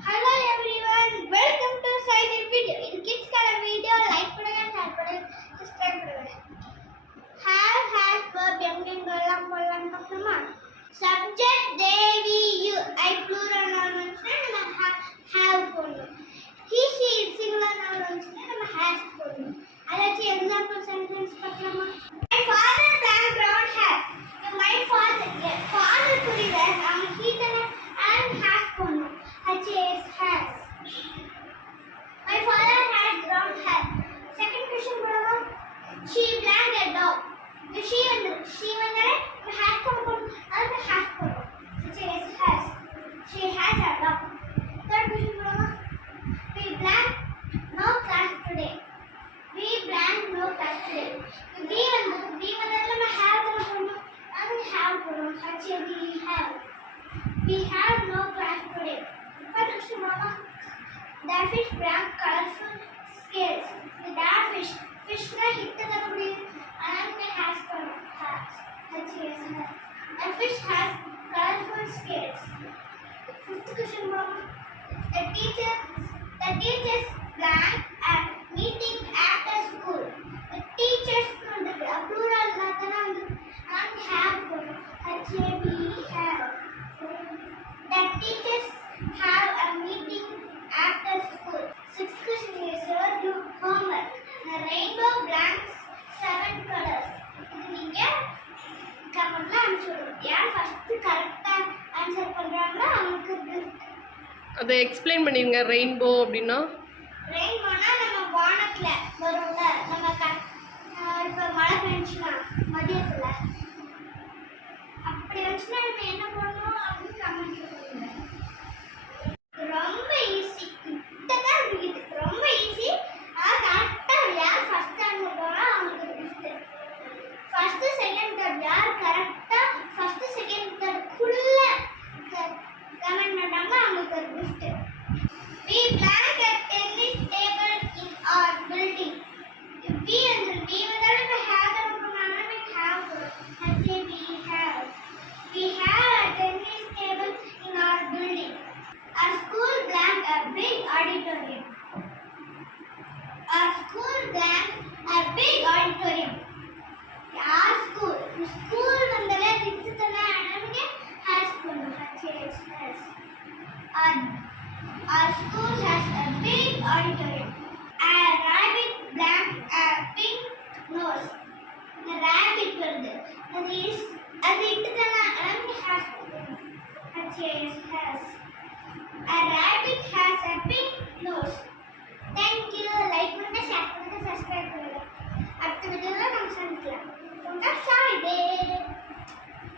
Hello everyone, welcome to Science video. In kids color video, like பண்ணுங்க, share பண்ணுங்க, subscribe பண்ணுங்க. Have has verb எங்கெங்கெல்லாம் போடலாம் பார்க்கணுமா? Subject they we you I plural nouns நம்ம have போடணும். He she singular nouns நம்ம has போடணும். அதாச்சு example sentence பார்க்கலாமா? My father black brown hair. My father புரியல நாம he தான and has போடணும். Has. My father has brown hair. Second question போடவா? She blanked a dog. She வந்து has போடணும். அது has போடணும். has. She has a dog. Third question போடவா? We blank no class today. We blank no class today. We வந்து நம்ம have போடணும். அது have போடணும். we have. We have no class today. The fish blank colorful scales. The fish na hit the and has the fish has colorful scales. Fifth question, the teachers blank at meeting after school. The teachers plural and have have. The teachers have a meeting after school. Sixth question is do homework. The rainbow blanks 7 colors. இது நீங்க கமெண்ட்ல அனுப்பிச்சுடுங்க. யார் ஃபர்ஸ்ட் கரெக்ட்டா ஆன்சர் பண்றாங்களோ அவங்களுக்கு gift. அதை எக்ஸ்பிளைன் பண்ணிருங்க. ரெயின்போ அப்படினா ரெயின்போனா நம்ம வானத்துல வரும்ல. நம்ம இப்ப மழை பெஞ்சுனா மதியத்துல அப்படி வந்துச்சுன்னா நம்ம என்ன பண்ணணும் அப்படின்னு கமெண்ட்ல சொல்லுங்க. ரொம்ப ஈஸி. இதெல்லாம் இருக்குது. ரொம்ப ஈஸி. கரெக்டா யார் ஃபர்ஸ்ட் ஆன்சர் போறா அவங்களுக்கு gift. ஃபர்ஸ்ட் செகண்ட் தேர்ட் யார் கரெக்டா ஃபர்ஸ்ட் செகண்ட் தேர்ட் குள்ள கமெண்ட் பண்ணாங்க அவங்களுக்கு gift. We blank a tennis table in our building. We வந்து have We have a tennis table in our building. Our school blank a big auditorium. Our school blank a big auditorium. Our school vandala ditthana namaga has has. Our school has a big auditorium. A rabbit blank a pink nose. The rabbit வந்து அது இட்டுதானா நமக்கு has